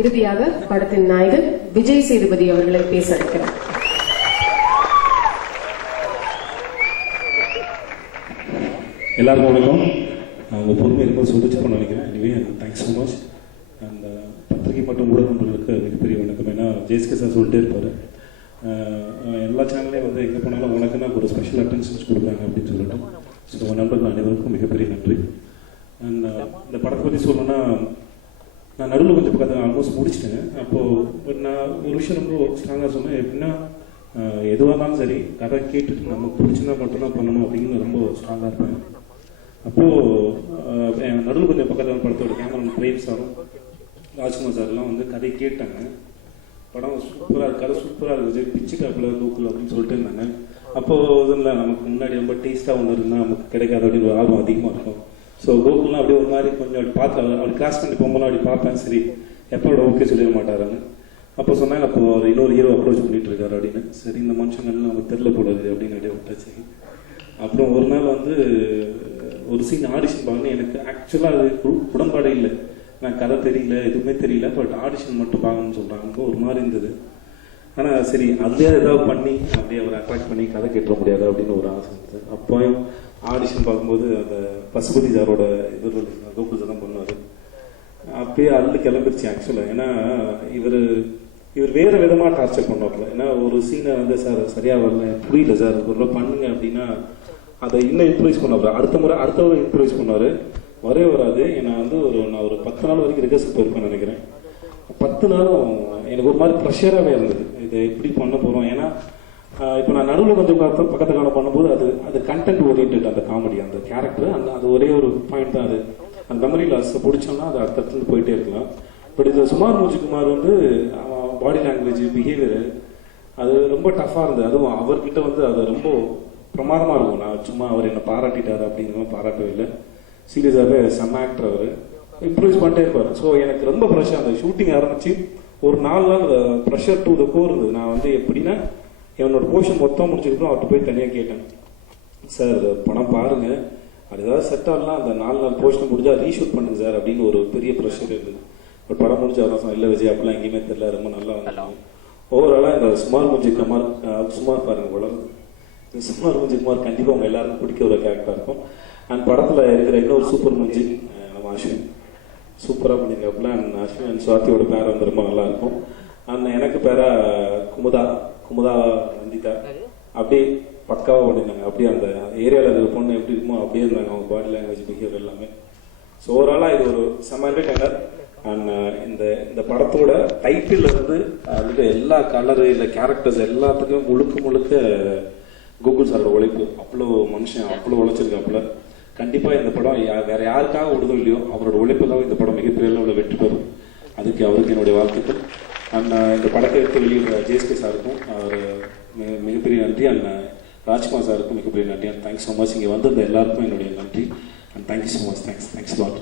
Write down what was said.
இறுதியாக படத்தின் நாயகன் விஜய் சேதுபதி அவர்களை பேச இருக்கிறார். எல்லாருக்கும் வணக்கம். உங்கள் பொறுமை இருக்கும்போது சொல்லிச்சு பண்ண நினைக்கிறேன். Anyway thanks so much. And பத்திரிகை மற்றும் ஊடக நண்பர்களுக்கு மிகப்பெரிய வணக்கம். ஏன்னா ஜேஎஸ்கே சார் சொல்லிட்டே இருப்பார், எல்லா சேனல்லையும் வந்து எங்கே போனாலும் உனக்குன்னா ஒரு ஸ்பெஷல் அட்டென்ஷன்ஸ் கொடுக்குறாங்க அப்படின்னு சொல்லிட்டு. ஸோ நண்பர்கள் அனைவருக்கும் மிகப்பெரிய நன்றி. அண்ட் இந்த படத்தை பற்றி சொல்லணும்னா, நான் நடுவில் கொஞ்சம் பக்கத்தில் ஆல்மோஸ்ட் முடிச்சிட்டேன். அப்போது நான் ஒரு விஷயம் ரொம்ப ஸ்ட்ராங்காக சொன்னேன். எப்படின்னா, எதுவாக இருந்தாலும் சரி கதை கேட்டுட்டு நமக்கு பிடிச்சிருந்தா மட்டும்தான் பண்ணணும் அப்படின்னு ரொம்ப ஸ்ட்ராங்காக இருப்பேன். அப்போது நடுவில் கொஞ்சம் பக்கத்தில் படத்தோட கேமரா பிரேம் சாரும் ராஜ்குமார் சார்லாம் வந்து கதை கேட்டாங்க. படம் சூப்பராக கதை சூப்பராக இருக்குது, பிச்சு காப்பில் தூக்கல் அப்படின்னு சொல்லிட்டு இருந்தாங்க. அப்போது இதில் நமக்கு முன்னாடி ரொம்ப டேஸ்ட்டாக ஒன்று இருந்தால் நமக்கு கிடைக்காது அப்படின்னு ஒரு ஆர்வம் அதிகமாக இருக்கும். ஸோ கோகுல்லாம் அப்படியே ஒரு மாதிரி கொஞ்சம் அப்படி பார்த்து அப்படி கிராஸ் பண்ணி போகும்போது அப்படி பார்ப்பேன். சரி எப்போட ஓகே சொல்லிட மாட்டாருன்னு அப்போ சொன்னாங்க. அப்போ ஒரு இன்னொரு ஹீரோ அப்ரோச் பண்ணிட்டு இருக்காரு அப்படின்னு. சரி இந்த மனுஷங்கள்லாம் நமக்கு தெரியல போடுறது அப்படின்னு அப்படியே விட்டாச்சு. அப்புறம் ஒரு நாள் வந்து ஒரு சீன் ஆடிஷன் பார்க்கணும். எனக்கு ஆக்சுவலாக அது உடன்பாடே இல்லை. நான் கதை தெரியல, எதுவுமே தெரியல, பட் ஆடிஷன் மட்டும் பார்க்கணும்னு சொல்கிறாங்க. ஒரு மாதிரி இருந்தது. ஆனால் சரி அதுலேயே ஏதாவது பண்ணி அப்படியே அவரை அட்ராக்ட் பண்ணி கதை கேட்டுற முடியாது அப்படின்னு ஒரு ஆசை இருந்தது. அப்போ ஆடிஷன் பார்க்கும்போது அந்த பசுபதி சாரோட எதிர்வல் கோகுல் சார் தான் பண்ணுவார். அப்பயே அள்ளு கிளம்பிருச்சு ஆக்சுவலாக. ஏன்னா இவர் வேறு விதமாக டார்ச்சர் பண்ணுவார்ல. ஏன்னா ஒரு சீனை வந்து சார் சரியாக வரல, புரியல சார், ஒரு பண்ணுங்க அப்படின்னா அதை இன்னும் இம்ப்ரூவைஸ் பண்ணுவார். அடுத்த முறை இம்ப்ரூவைஸ் பண்ணுவார். வரவே வராது. நான் வந்து நான் ஒரு 10 நாள் வரைக்கும் ரிகர்சல் போயிருப்பேன்னு நினைக்கிறேன். 10 நாளும் எனக்கு ஒரு மாதிரி ப்ரெஷராகவே இருந்தது, இதை எப்படி பண்ண போகிறோம். ஏன்னா இப்போ நான் நடுவில் கொஞ்சம் பக்கத்தில் காண பண்ணும்போது அது கண்டென்ட் ஓரியன்ட், அந்த காமெடி, அந்த கேரக்டர், அது ஒரே ஒரு பாயிண்ட் தான். அது அந்த மெமரி லாஸை பிடிச்சோம்னா அது அடுத்தடுத்து போயிட்டே இருக்கலாம். பட் இது சுமார் மூஞ்சிக்குமார் வந்து பாடி லாங்குவேஜ், பிஹேவியர் அது ரொம்ப டஃப்பாக இருந்தது. அதுவும் அவர்கிட்ட வந்து அது ரொம்ப பிரமாதமாக இருக்கும். நான் சும்மா அவர் என்னை பாராட்டிட்டார் அப்படிங்கிறத பாராட்டவே இல்லை. சீரியஸாகவே செம்ம ஆக்டர் அவர், இம்ப்ரூவைஸ் பண்ணிட்டே இருப்பார். ஸோ எனக்கு ரொம்ப ப்ரெஷர். அந்த ஷூட்டிங் ஆரம்பிச்சு ஒரு 4 நாள் ப்ரெஷர் டு த கோர் இருந்தது. நான் வந்து எப்படின்னா என்னோட போர்ஷன் மொத்தம் முடிச்சிருக்கோம். அவர்கிட்ட போய் தனியாக கேட்டேன், சார் படம் பாருங்க, அது ஏதாவது செட் ஆகலாம், அந்த 4 நாள் போர்ஷன் முடிஞ்சா ரீஷூட் பண்ணுங்க சார் அப்படின்னு ஒரு பெரிய ப்ரெஷர் இருந்தது. பட் படம் முடிஞ்ச அவதான் இல்லை விஜய் அப்படிலாம் எங்கேயுமே தெரியல, ரொம்ப நல்லா வந்தாலும் ஓவராலாக இந்த சுமார் மூஞ்சிக்குமார் சுமார் பாருங்க வளருது. இந்த சுமார் மூஞ்சிக்குமார் கண்டிப்பாக அவங்க எல்லாருக்கும் பிடிக்க ஒரு கேரக்டராக இருக்கும். அண்ட் படத்தில் இருக்கிற இன்னொரு சூப்பர் மூஞ்சி நம்ம அஸ்வின் சூப்பராக பண்ணியிருக்காப்புல. அண்ட் அஸ்வின் அண்ட் சுவாத்தியோட பேர் வந்து ரொம்ப நல்லா இருக்கும். அண்ட் எனக்கு பேரா குமுதா நந்திதா அப்படியே பக்காவாக பண்ணியிருந்தாங்க. அப்படியே அந்த ஏரியாவில் இருக்கிற பொண்ணு எப்படி இருக்குமோ அப்படியே இருந்தாங்க, அவங்க பாடி லாங்குவேஜ், பிஹேவியர் எல்லாமே. ஸோ ஓவராலாக இது ஒரு செம்ம என்டர்டெய்னர். அண்ட் இந்த படத்தோட டைட்டில் வந்து அதுக்கு எல்லா கலரு இல்லை கேரக்டர்ஸ் எல்லாத்துக்கும் முழுக்க கோகுல் சாரோட உழைப்பு. அவ்வளோ மனுஷன் அவ்வளோ உழைச்சிருக்காப்புல. கண்டிப்பாக இந்த படம் வேற யாருக்காக விடுதல் இல்லையோ அவரோட உழைப்புக்காக இந்த படம் மிகப்பெரிய அளவில் வெற்றி பெறும். அதுக்கு அவருக்கு என்னுடைய வாழ்த்துக்கள். அண்ட் இந்த படத்தை எடுத்து வெளியிடுற ஜேஎஸ்கே சாருக்கும் அவர் மிகப்பெரிய நன்றி. அண்ட் ராஜ்குமார் சாருக்கும் மிகப்பெரிய நன்றி. And thanks so much. இங்கே வந்திருந்த எல்லாருக்கும் என்னுடைய நன்றி. And thank you so much. Thanks lot.